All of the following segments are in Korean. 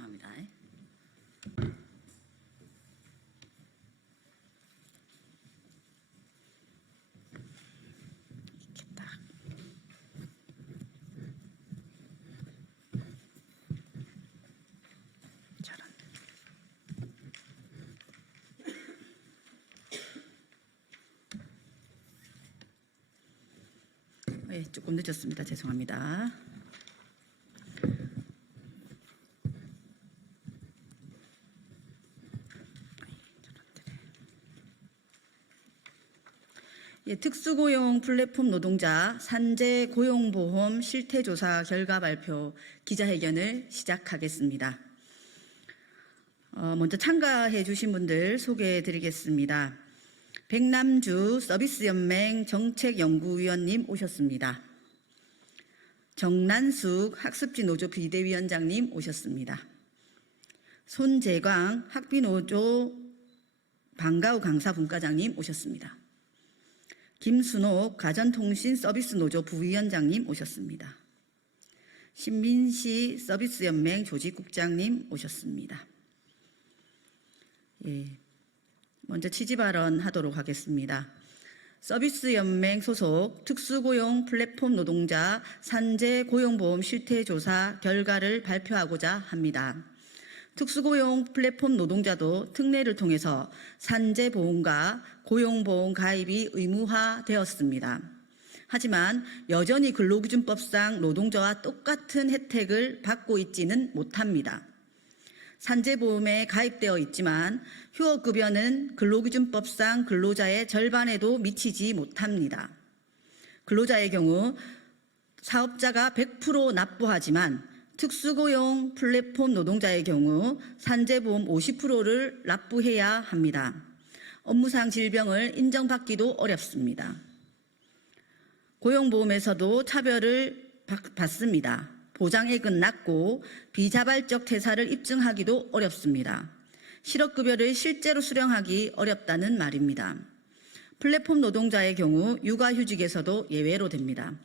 죄송합니다. 이렇게 딱. 저런. 네, 조금 늦었습니다. 죄송합니다. 예, 특수고용 플랫폼 노동자 산재 고용보험 실태조사 결과 발표 기자회견을 시작하겠습니다. 먼저 참가해 주신 분들 소개해 드리겠습니다. 백남주 서비스연맹 정책연구위원님 오셨습니다. 정난숙 학습지노조 비대위원장님 오셨습니다. 손재광 학비노조 방과후 강사 분과장님 오셨습니다. 김순옥 가전통신 서비스노조 부위원장님 오셨습니다. 신민시 서비스연맹 조직국장님 오셨습니다. 예, 먼저 취지 발언하도록 하겠습니다. 서비스연맹 소속 특수고용 플랫폼 노동자 산재 고용보험 실태조사 결과를 발표하고자 합니다. 특수고용 플랫폼 노동자도 특례를 통해서 산재보험과 고용보험 가입이 의무화되었습니다. 하지만 여전히 근로기준법상 노동자와 똑같은 혜택을 받고 있지는 못합니다. 산재보험에 가입되어 있지만 휴업급여는 근로기준법상 근로자의 절반에도 미치지 못합니다. 근로자의 경우 사업자가 100% 납부하지만 특수고용 플랫폼 노동자의 경우 산재보험 50%를 납부해야 합니다. 업무상 질병을 인정받기도 어렵습니다. 고용보험에서도 차별을 받습니다. 보장액은 낮고 비자발적 퇴사를 입증하기도 어렵습니다. 실업급여를 실제로 수령하기 어렵다는 말입니다. 플랫폼 노동자의 경우 육아휴직에서도 예외로 됩니다.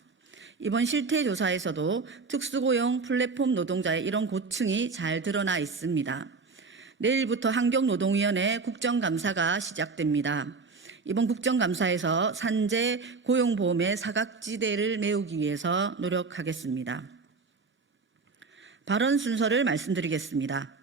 이번 실태조사에서도 특수고용 플랫폼 노동자의 이런 고충이 잘 드러나 있습니다. 내일부터 환경노동위원회 국정감사가 시작됩니다. 이번 국정감사에서 산재 고용보험의 사각지대를 메우기 위해서 노력하겠습니다. 발언 순서를 말씀드리겠습니다.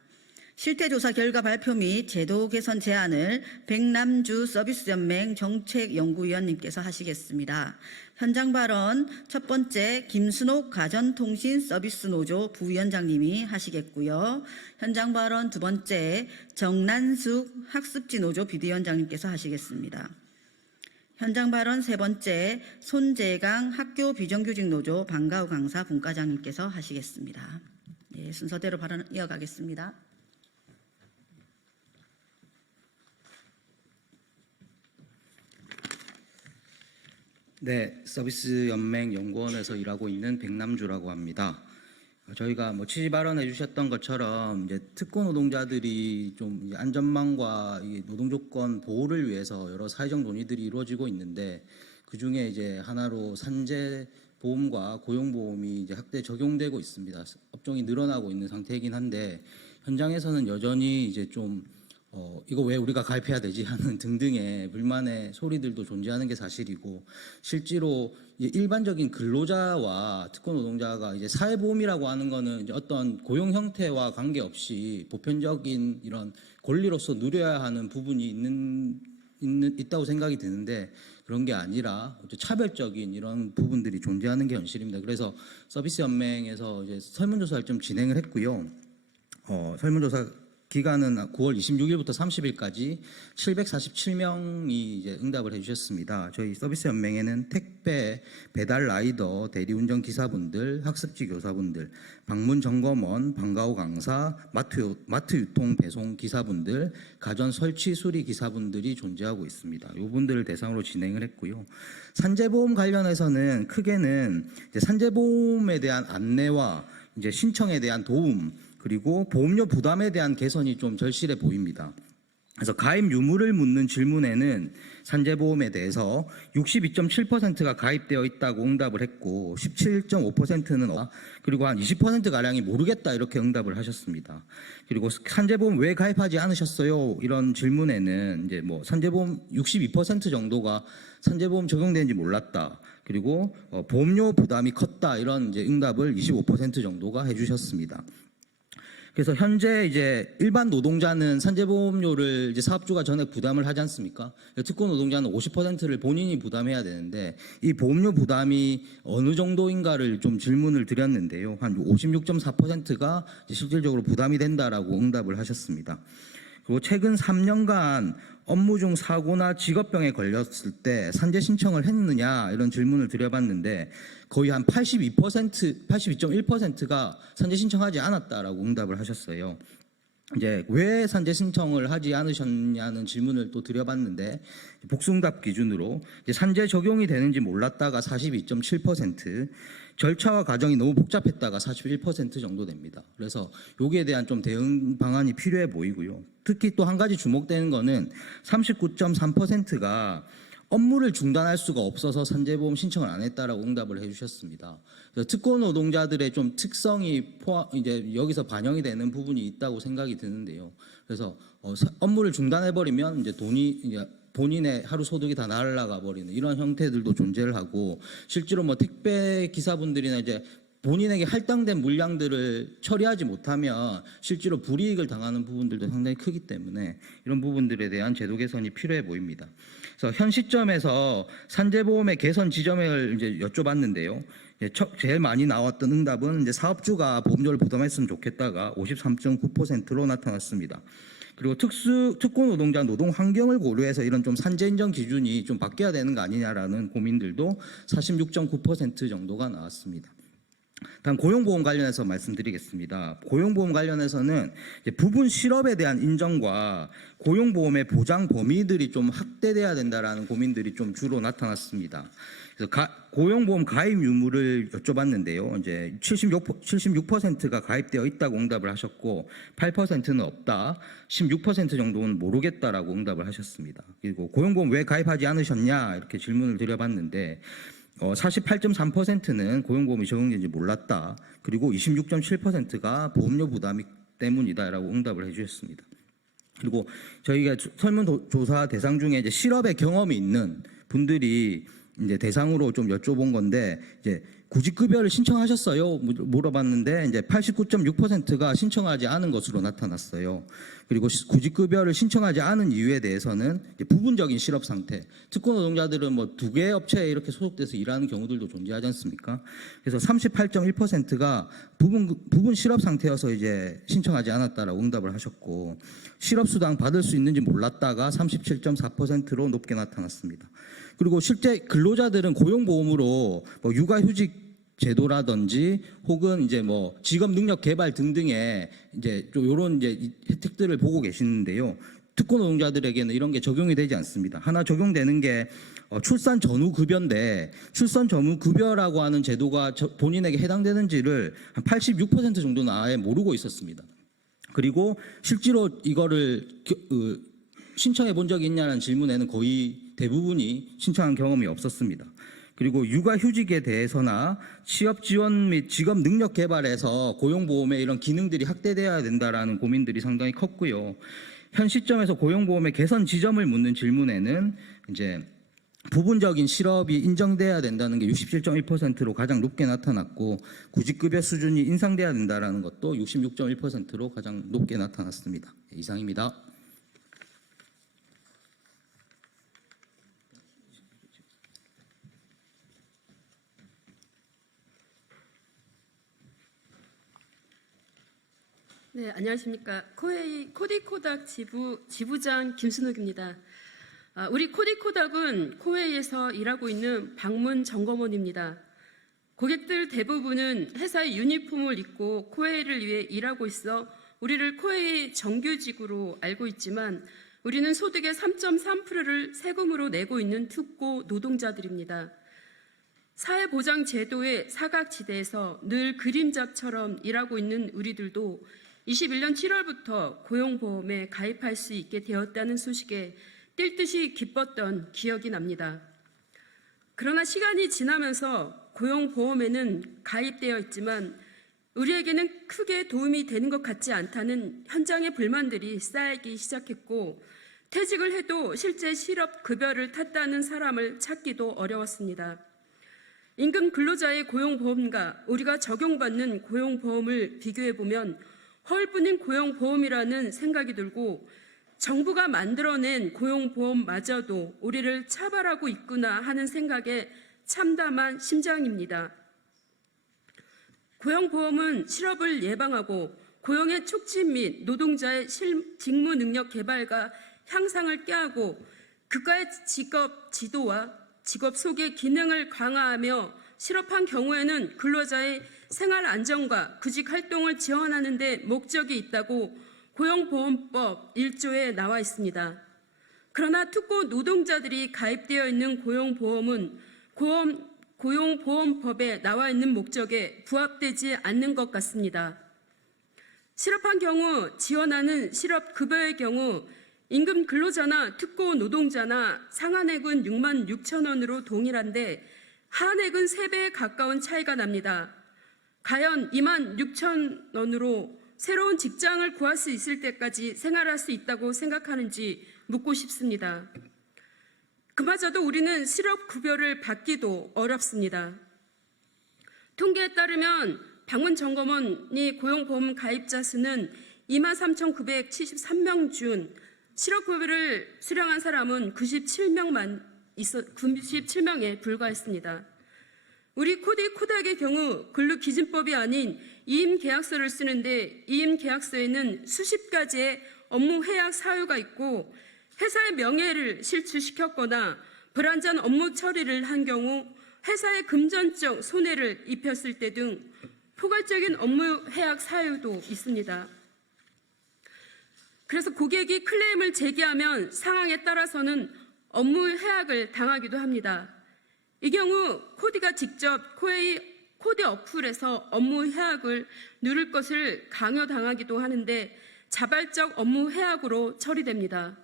실태조사 결과 발표 및 제도 개선 제안을 백남주 서비스연맹 정책연구위원님께서 하시겠습니다. 현장 발언 첫 번째 김순옥 가전통신 서비스노조 부위원장님이 하시겠고요. 현장 발언 두 번째 정난숙 학습지노조 비대위원장님께서 하시겠습니다. 현장 발언 세 번째 손재강 학교 비정규직노조 방과후 강사 분과장님께서 하시겠습니다. 예, 순서대로 발언 이어가겠습니다. 네, 서비스연맹 연구원에서 일하고 있는 백남주라고 합니다. 저희가 취지 발언해 주셨던 것처럼 이제 특고 노동자들이 좀 안전망과 노동 조건 보호를 위해서 여러 사회적 논의들이 이루어지고 있는데, 그 중에 이제 하나로 산재 보험과 고용보험이 이제 확대 적용되고 있습니다. 업종이 늘어나고 있는 상태이긴 한데, 현장에서는 여전히 이제 좀 이거 왜 우리가 가입해야 되지 하는 등등의 불만의 소리들도 존재하는 게 사실이고, 실제로 일반적인 근로자와 특고 노동자가 이제 사회보험이라고 하는 거는 이제 어떤 고용 형태와 관계없이 보편적인 이런 권리로서 누려야 하는 부분이 있다고 생각이 드는데, 그런 게 아니라 차별적인 이런 부분들이 존재하는 게 현실입니다. 그래서 서비스연맹에서 이제 설문조사를 좀 진행을 했고요. 설문조사 기간은 9월 26일부터 30일까지 747명이 이제 응답을 해주셨습니다. 저희 서비스 연맹에는 택배, 배달 라이더, 대리운전 기사분들, 학습지 교사분들, 방문 점검원, 방과후 강사, 마트 유통 배송 기사분들, 가전 설치 수리 기사분들이 존재하고 있습니다. 이분들을 대상으로 진행을 했고요. 산재보험 관련해서는 크게는 이제 산재보험에 대한 안내와 이제 신청에 대한 도움, 그리고 보험료 부담에 대한 개선이 좀 절실해 보입니다. 그래서 가입 유무를 묻는 질문에는 산재보험에 대해서 62.7%가 가입되어 있다고 응답을 했고 17.5%는 그리고 한 20%가량이 모르겠다 이렇게 응답을 하셨습니다. 그리고 산재보험 왜 가입하지 않으셨어요? 이런 질문에는 이제 뭐 산재보험 62% 정도가 산재보험 적용되는지 몰랐다. 그리고 보험료 부담이 컸다 이런 이제 응답을 25% 정도가 해주셨습니다. 그래서 현재 이제 일반 노동자는 산재보험료를 이제 사업주가 전액 부담을 하지 않습니까? 특권 노동자는 50%를 본인이 부담해야 되는데 이 보험료 부담이 어느 정도인가를 좀 질문을 드렸는데요. 한 56.4%가 실질적으로 부담이 된다라고 응답을 하셨습니다. 그리고 최근 3년간 업무 중 사고나 직업병에 걸렸을 때 산재 신청을 했느냐 이런 질문을 드려봤는데 거의 한 82.1%가 산재 신청하지 않았다라고 응답을 하셨어요. 이제 왜 산재 신청을 하지 않으셨냐는 질문을 또 드려봤는데 복수응답 기준으로 이제 산재 적용이 되는지 몰랐다가 42.7%, 절차와 과정이 너무 복잡했다가 41% 정도 됩니다. 그래서 여기에 대한 좀 대응 방안이 필요해 보이고요. 특히 또 한 가지 주목되는 거는 39.3%가 업무를 중단할 수가 없어서 산재보험 신청을 안 했다라고 응답을 해주셨습니다. 그래서 특권 노동자들의 좀 특성이 이제 여기서 반영이 되는 부분이 있다고 생각이 드는데요. 그래서 업무를 중단해버리면 이제 이제 본인의 하루 소득이 다 날아가 버리는 이런 형태들도 존재를 하고 실제로 뭐 택배 기사분들이나 이제 본인에게 할당된 물량들을 처리하지 못하면 실제로 불이익을 당하는 부분들도 상당히 크기 때문에 이런 부분들에 대한 제도 개선이 필요해 보입니다. 그래서 현 시점에서 산재보험의 개선 지점을 이제 여쭤봤는데요. 제일 많이 나왔던 응답은 이제 사업주가 보험료를 부담했으면 좋겠다가 53.9%로 나타났습니다. 그리고 특권 노동자 노동 환경을 고려해서 이런 좀 산재 인정 기준이 좀 바뀌어야 되는 거 아니냐라는 고민들도 46.9% 정도가 나왔습니다. 다음 고용보험 관련해서 말씀드리겠습니다. 고용보험 관련해서는 부분 실업에 대한 인정과 고용보험의 보장 범위들이 좀 확대돼야 된다라는 고민들이 좀 주로 나타났습니다. 그래서 고용보험 가입 유무를 여쭤봤는데요. 이제 76%가 가입되어 있다고 응답을 하셨고 8%는 없다, 16% 정도는 모르겠다라고 응답을 하셨습니다. 그리고 고용보험 왜 가입하지 않으셨냐 이렇게 질문을 드려봤는데 48.3%는 고용보험이 적용되는지 몰랐다. 그리고 26.7%가 보험료 부담이 때문이다라고 응답을 해주셨습니다. 그리고 저희가 설문조사 대상 중에 이제 실업의 경험이 있는 분들이 이제 대상으로 좀 여쭤본 건데 이제 구직급여를 신청하셨어요? 물어봤는데 이제 89.6%가 신청하지 않은 것으로 나타났어요. 그리고 구직급여를 신청하지 않은 이유에 대해서는 부분적인 실업 상태. 특권 노동자들은 뭐 2개 업체에 이렇게 소속돼서 일하는 경우들도 존재하지 않습니까? 그래서 38.1%가 부분 실업 상태여서 이제 신청하지 않았다라고 응답을 하셨고 실업수당 받을 수 있는지 몰랐다가 37.4%로 높게 나타났습니다. 그리고 실제 근로자들은 고용보험으로 뭐 육아휴직 제도라든지 혹은 이제 뭐 직업 능력 개발 등등의 이제 좀 이런 이제 혜택들을 보고 계시는데요. 특권 노동자들에게는 이런 게 적용이 되지 않습니다. 하나 적용되는 게 출산 전후 급여인데 출산 전후 급여라고 하는 제도가 본인에게 해당되는지를 한 86% 정도는 아예 모르고 있었습니다. 그리고 실제로 이거를 신청해 본 적이 있냐는 질문에는 거의 대부분이 신청한 경험이 없었습니다. 그리고 육아휴직에 대해서나 취업 지원 및 직업 능력 개발에서 고용보험의 이런 기능들이 확대되어야 된다라는 고민들이 상당히 컸고요. 현 시점에서 고용보험의 개선 지점을 묻는 질문에는 이제 부분적인 실업이 인정돼야 된다는 게 67.1%로 가장 높게 나타났고 구직급여 수준이 인상돼야 된다는 것도 66.1%로 가장 높게 나타났습니다. 이상입니다. 네, 안녕하십니까. 코디코닥 지부장 김순옥입니다. 우리 코디코닥은 코웨이에서 일하고 있는 방문 점검원입니다. 고객들 대부분은 회사의 유니폼을 입고 코웨이를 위해 일하고 있어 우리를 코웨이 정규직으로 알고 있지만 우리는 소득의 3.3%를 세금으로 내고 있는 특고 노동자들입니다. 사회보장제도의 사각지대에서 늘 그림자처럼 일하고 있는 우리들도 21년 7월부터 고용보험에 가입할 수 있게 되었다는 소식에 뛸 듯이 기뻤던 기억이 납니다. 그러나 시간이 지나면서 고용보험에는 가입되어 있지만 우리에게는 크게 도움이 되는 것 같지 않다는 현장의 불만들이 쌓이기 시작했고, 퇴직을 해도 실제 실업급여를 탔다는 사람을 찾기도 어려웠습니다. 임금 근로자의 고용보험과 우리가 적용받는 고용보험을 비교해보면 헐뿐인 고용보험이라는 생각이 들고, 정부가 만들어낸 고용보험마저도 우리를 차별하고 있구나 하는 생각에 참담한 심정입니다. 고용보험은 실업을 예방하고 고용의 촉진 및 노동자의 직무 능력 개발과 향상을 꾀하고 그가의 직업 지도와 직업 소개 기능을 강화하며 실업한 경우에는 근로자의 생활 안정과 구직 활동을 지원하는 데 목적이 있다고 고용보험법 1조에 나와 있습니다. 그러나 특고 노동자들이 가입되어 있는 고용보험은 고용보험법에 나와 있는 목적에 부합되지 않는 것 같습니다. 실업한 경우 지원하는 실업급여의 경우 임금 근로자나 특고 노동자나 상한액은 6만 6천 원으로 동일한데 하한액은 3배에 가까운 차이가 납니다. 과연 2만 6천 원으로 새로운 직장을 구할 수 있을 때까지 생활할 수 있다고 생각하는지 묻고 싶습니다. 그마저도 우리는 실업급여를 받기도 어렵습니다. 통계에 따르면 방문점검원이 고용보험 가입자 수는 23,973명 중 실업급여를 수령한 사람은 97명에 불과했습니다. 우리 코닥의 경우 근로기준법이 아닌 이임계약서를 쓰는데 이임계약서에는 수십 가지의 업무 해약 사유가 있고 회사의 명예를 실추시켰거나 불완전 업무 처리를 한 경우 회사에 금전적 손해를 입혔을 때 등 포괄적인 업무 해약 사유도 있습니다. 그래서 고객이 클레임을 제기하면 상황에 따라서는 업무 해약을 당하기도 합니다. 이 경우 코디가 직접 코디 어플에서 업무 해약을 누를 것을 강요당하기도 하는데 자발적 업무 해약으로 처리됩니다.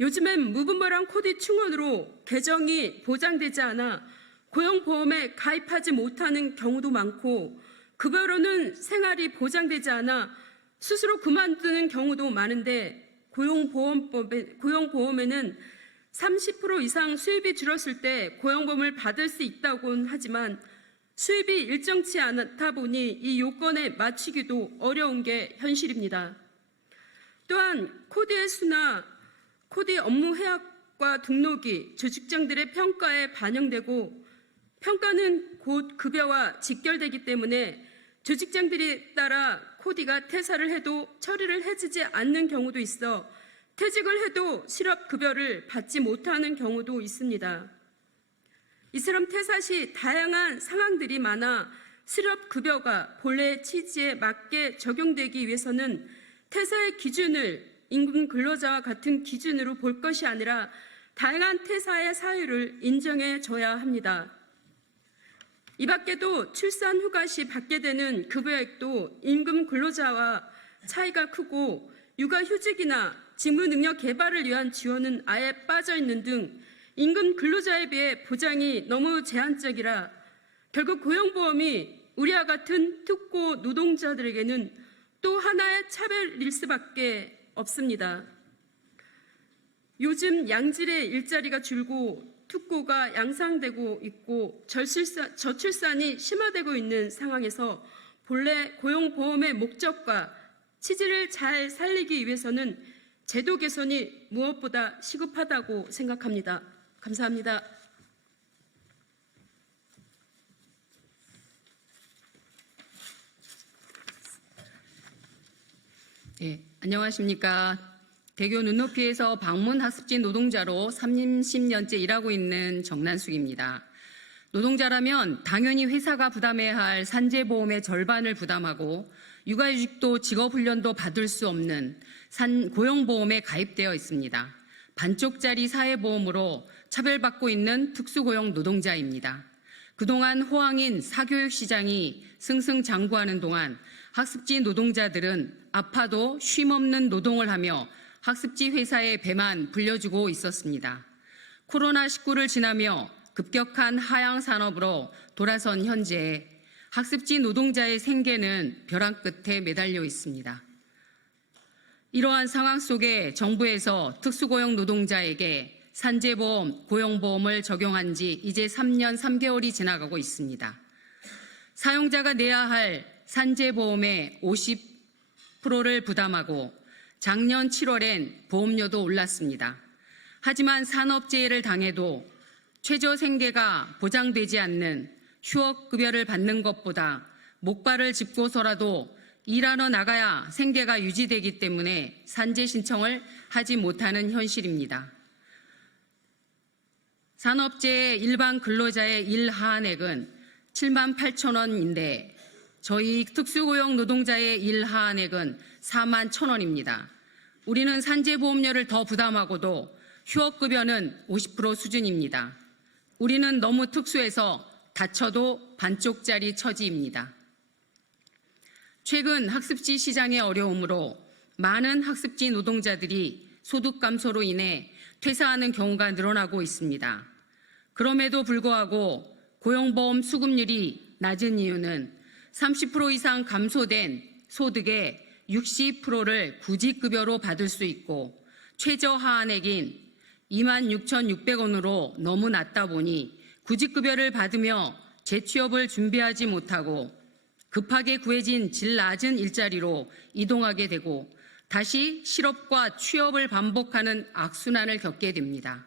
요즘엔 무분별한 코디 충원으로 계정이 보장되지 않아 고용보험에 가입하지 못하는 경우도 많고 급여로는 생활이 보장되지 않아 스스로 그만두는 경우도 많은데 고용보험에는 30% 이상 수입이 줄었을 때 고용보험을 받을 수 있다고는 하지만 수입이 일정치 않다 보니 이 요건에 맞추기도 어려운 게 현실입니다. 또한 코디의 수나 코디 업무 해약과 등록이 조직장들의 평가에 반영되고 평가는 곧 급여와 직결되기 때문에 조직장들에 따라 코디가 퇴사를 해도 처리를 해주지 않는 경우도 있어 퇴직을 해도 실업급여를 받지 못하는 경우도 있습니다. 이처럼 퇴사 시 다양한 상황들이 많아 실업급여가 본래의 취지에 맞게 적용되기 위해서는 퇴사의 기준을 임금 근로자와 같은 기준으로 볼 것이 아니라 다양한 퇴사의 사유를 인정해 줘야 합니다. 이 밖에도 출산 휴가 시 받게 되는 급여액도 임금 근로자와 차이가 크고 육아휴직이나 직무능력 개발을 위한 지원은 아예 빠져 있는 등 임금 근로자에 비해 보장이 너무 제한적이라 결국 고용보험이 우리와 같은 특고 노동자들에게는 또 하나의 차별일 수밖에 없습니다. 요즘 양질의 일자리가 줄고 특고가 양상되고 있고 저출산이 심화되고 있는 상황에서 본래 고용보험의 목적과 취지를 잘 살리기 위해서는 제도 개선이 무엇보다 시급하다고 생각합니다. 감사합니다. 네, 안녕하십니까. 대교 눈높이에서 방문학습지 노동자로 30년째 일하고 있는 정난숙입니다. 노동자라면 당연히 회사가 부담해야 할 산재보험의 절반을 부담하고 육아휴직도 직업훈련도 받을 수 없는 고용보험에 가입되어 있습니다. 반쪽짜리 사회보험으로 차별받고 있는 특수고용 노동자입니다. 그동안 호황인 사교육 시장이 승승장구하는 동안 학습지 노동자들은 아파도 쉼없는 노동을 하며 학습지 회사의 배만 불려주고 있었습니다. 코로나19를 지나며 급격한 하향 산업으로 돌아선 현재 학습지 노동자의 생계는 벼랑 끝에 매달려 있습니다. 이러한 상황 속에 정부에서 특수고용 노동자에게 산재보험, 고용보험을 적용한 지 이제 3년 3개월이 지나가고 있습니다. 사용자가 내야 할 산재보험의 50%를 부담하고 작년 7월엔 보험료도 올랐습니다. 하지만 산업재해를 당해도 최저생계가 보장되지 않는 휴업급여를 받는 것보다 목발을 짚고서라도 일하러 나가야 생계가 유지되기 때문에 산재 신청을 하지 못하는 현실입니다. 산업재해 일반 근로자의 일 하한액은 7만 8천 원인데 저희 특수고용 노동자의 일 하한액은 4만 1천 원입니다. 우리는 산재보험료를 더 부담하고도 휴업급여는 50% 수준입니다. 우리는 너무 특수해서 다쳐도 반쪽짜리 처지입니다. 최근 학습지 시장의 어려움으로 많은 학습지 노동자들이 소득 감소로 인해 퇴사하는 경우가 늘어나고 있습니다. 그럼에도 불구하고 고용보험 수급률이 낮은 이유는 30% 이상 감소된 소득의 60%를 구직급여로 받을 수 있고 최저 하한액인 26,600원으로 너무 낮다 보니 구직급여를 받으며 재취업을 준비하지 못하고 급하게 구해진 질 낮은 일자리로 이동하게 되고 다시 실업과 취업을 반복하는 악순환을 겪게 됩니다.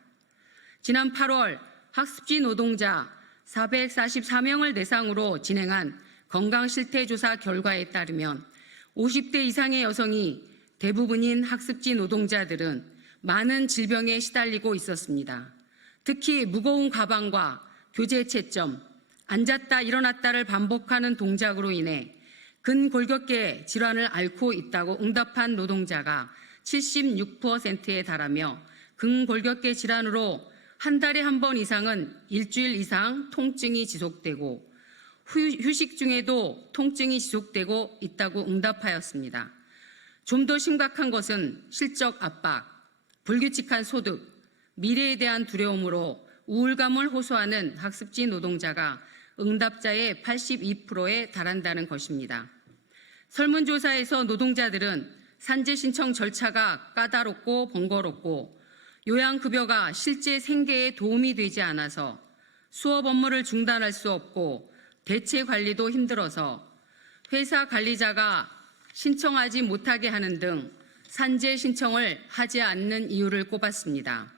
지난 8월 학습지 노동자 444명을 대상으로 진행한 건강실태조사 결과에 따르면 50대 이상의 여성이 대부분인 학습지 노동자들은 많은 질병에 시달리고 있었습니다. 특히 무거운 가방과 교재 채점, 앉았다 일어났다를 반복하는 동작으로 인해 근골격계 질환을 앓고 있다고 응답한 노동자가 76%에 달하며 근골격계 질환으로 한 달에 한 번 이상은 일주일 이상 통증이 지속되고 휴식 중에도 통증이 지속되고 있다고 응답하였습니다. 좀 더 심각한 것은 실적 압박, 불규칙한 소득, 미래에 대한 두려움으로 우울감을 호소하는 학습지 노동자가 응답자의 82%에 달한다는 것입니다. 설문조사에서 노동자들은 산재 신청 절차가 까다롭고 번거롭고 요양급여가 실제 생계에 도움이 되지 않아서 수업 업무를 중단할 수 없고 대체 관리도 힘들어서 회사 관리자가 신청하지 못하게 하는 등 산재 신청을 하지 않는 이유를 꼽았습니다.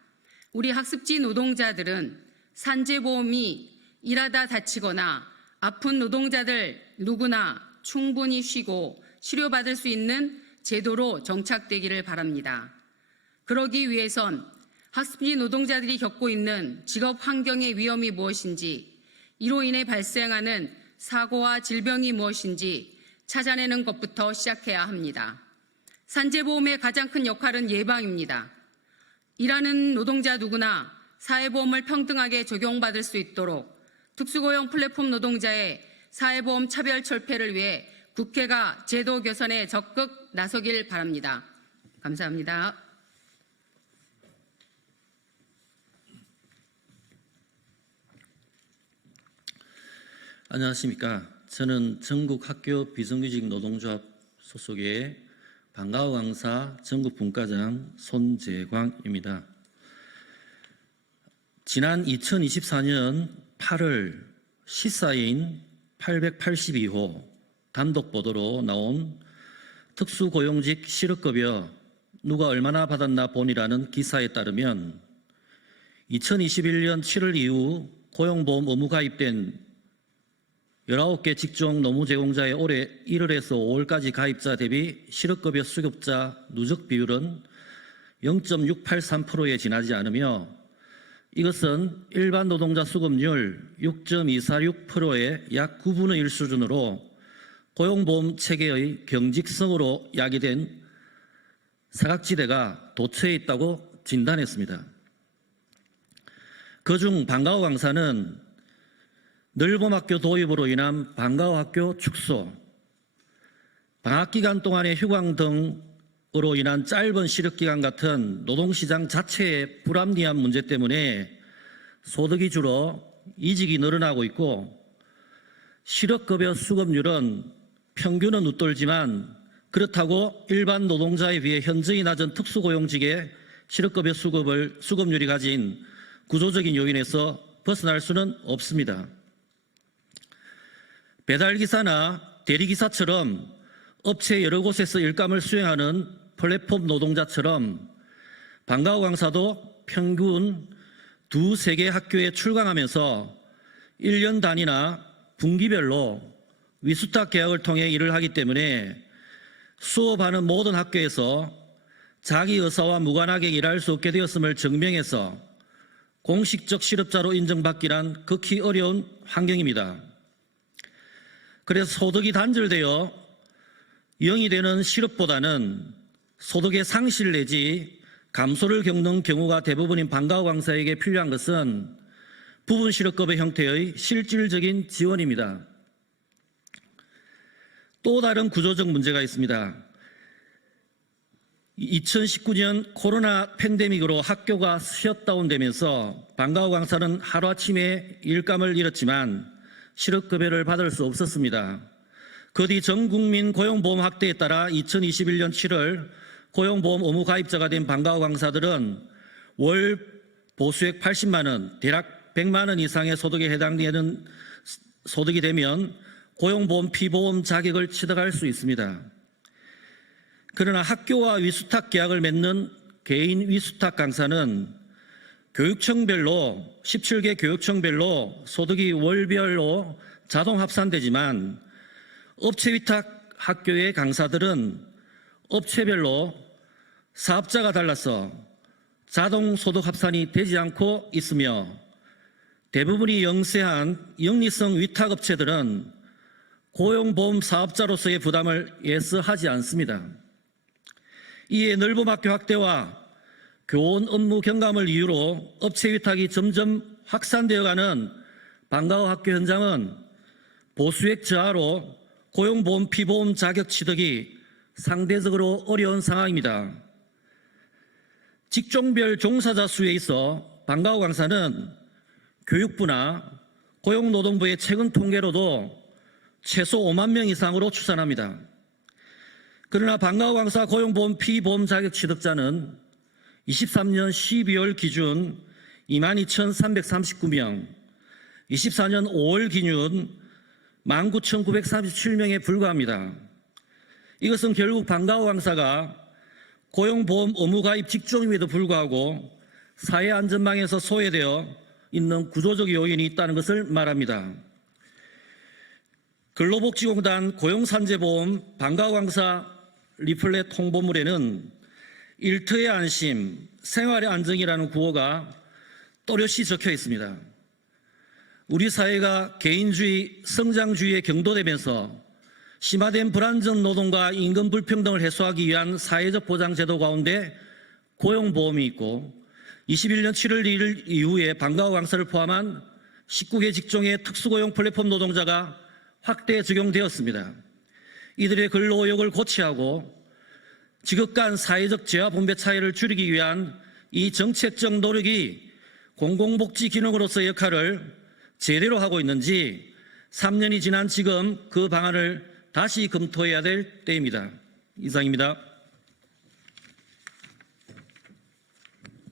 우리 학습지 노동자들은 산재보험이 일하다 다치거나 아픈 노동자들 누구나 충분히 쉬고 치료받을 수 있는 제도로 정착되기를 바랍니다. 그러기 위해선 학습지 노동자들이 겪고 있는 직업 환경의 위험이 무엇인지, 이로 인해 발생하는 사고와 질병이 무엇인지 찾아내는 것부터 시작해야 합니다. 산재보험의 가장 큰 역할은 예방입니다. 일하는 노동자 누구나 사회보험을 평등하게 적용받을 수 있도록 특수고용 플랫폼 노동자의 사회보험 차별 철폐를 위해 국회가 제도 개선에 적극 나서길 바랍니다. 감사합니다. 안녕하십니까. 저는 전국 학교 비정규직 노동조합 소속의 방과후 강사 전국 분과장 손재광입니다. 지난 2024년 8월 시사인 882호 단독 보도로 나온 특수고용직 실업급여 누가 얼마나 받았나 보니라는 기사에 따르면 2021년 7월 이후 고용보험 의무 가입된 19개 직종 노무 제공자의 올해 1월에서 5월까지 가입자 대비 실업급여 수급자 누적 비율은 0.683%에 지나지 않으며 이것은 일반 노동자 수급률 6.246%의 약 9분의 1 수준으로 고용보험 체계의 경직성으로 야기된 사각지대가 도처에 있다고 진단했습니다. 그중 방과후 강사는 늘봄학교 도입으로 인한 방과후 학교 축소, 방학 기간 동안의 휴강 등으로 인한 짧은 실업 기간 같은 노동시장 자체의 불합리한 문제 때문에 소득이 줄어 이직이 늘어나고 있고, 실업급여 수급률은 평균은 웃돌지만 그렇다고 일반 노동자에 비해 현저히 낮은 특수고용직의 실업급여 수급률이 가진 구조적인 요인에서 벗어날 수는 없습니다. 배달기사나 대리기사처럼 업체 여러 곳에서 일감을 수행하는 플랫폼 노동자처럼 방과후 강사도 평균 2-3개 학교에 출강하면서 1년 단위나 분기별로 위수탁 계약을 통해 일을 하기 때문에 수업하는 모든 학교에서 자기 의사와 무관하게 일할 수 없게 되었음을 증명해서 공식적 실업자로 인정받기란 극히 어려운 환경입니다. 그래서 소득이 단절되어 0이 되는 실업보다는 소득의 상실 내지 감소를 겪는 경우가 대부분인 방과후 강사에게 필요한 것은 부분 실업급여 형태의 실질적인 지원입니다. 또 다른 구조적 문제가 있습니다. 2019년 코로나 팬데믹으로 학교가 셧다운되면서 방과후 강사는 하루아침에 일감을 잃었지만 실업급여를 받을 수 없었습니다. 그 뒤 전국민 고용보험 확대에 따라 2021년 7월 고용보험 의무 가입자가 된 방과후 강사들은 월 보수액 80만 원, 대략 100만 원 이상의 소득에 해당되는 소득이 되면 고용보험 피보험 자격을 취득할 수 있습니다. 그러나 학교와 위수탁 계약을 맺는 개인 위수탁 강사는 교육청별로 17개 교육청별로 소득이 월별로 자동 합산되지만 업체 위탁 학교의 강사들은 업체별로 사업자가 달라서 자동 소득 합산이 되지 않고 있으며 대부분이 영세한 영리성 위탁업체들은 고용보험 사업자로서의 부담을 예스하지 않습니다. 이에 넓음학교 확대와 교원 업무 경감을 이유로 업체 위탁이 점점 확산되어가는 방과후 학교 현장은 보수액 저하로 고용보험 피보험 자격 취득이 상대적으로 어려운 상황입니다. 직종별 종사자 수에 있어 방과후 강사는 교육부나 고용노동부의 최근 통계로도 최소 5만 명 이상으로 추산합니다. 그러나 방과후 강사 고용보험 피보험 자격 취득자는 23년 12월 기준 22,339명, 24년 5월 기준 19,937명에 불과합니다. 이것은 결국 방과후 강사가 고용보험 의무 가입 직종임에도 불구하고 사회 안전망에서 소외되어 있는 구조적 요인이 있다는 것을 말합니다. 근로복지공단 고용산재보험 방과후 강사 리플렛 홍보물에는 일터의 안심, 생활의 안정이라는 구호가 또렷이 적혀 있습니다. 우리 사회가 개인주의, 성장주의에 경도되면서 심화된 불안정 노동과 임금 불평등을 해소하기 위한 사회적 보장 제도 가운데 고용보험이 있고 21년 7월 1일 이후에 방과후 강사를 포함한 19개 직종의 특수고용 플랫폼 노동자가 확대 적용되었습니다. 이들의 근로의욕을 고취하고 직업 간 사회적 재화 분배 차이를 줄이기 위한 이 정책적 노력이 공공복지 기능으로서의 역할을 제대로 하고 있는지 3년이 지난 지금 그 방안을 다시 검토해야 될 때입니다. 이상입니다.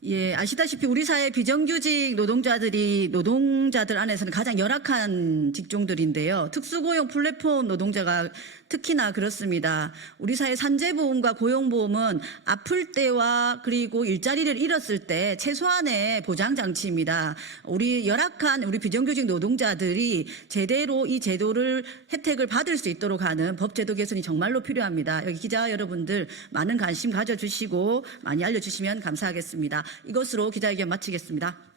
예, 아시다시피 우리 사회 비정규직 노동자들 안에서는 가장 열악한 직종들인데요. 특수고용 플랫폼 노동자가 특히나 그렇습니다. 우리 사회 산재보험과 고용보험은 아플 때와 그리고 일자리를 잃었을 때 최소한의 보장장치입니다. 우리 열악한 우리 비정규직 노동자들이 제대로 이 제도를 혜택을 받을 수 있도록 하는 법제도 개선이 정말로 필요합니다. 여기 기자 여러분들 많은 관심 가져주시고 많이 알려주시면 감사하겠습니다. 이것으로 기자회견 마치겠습니다.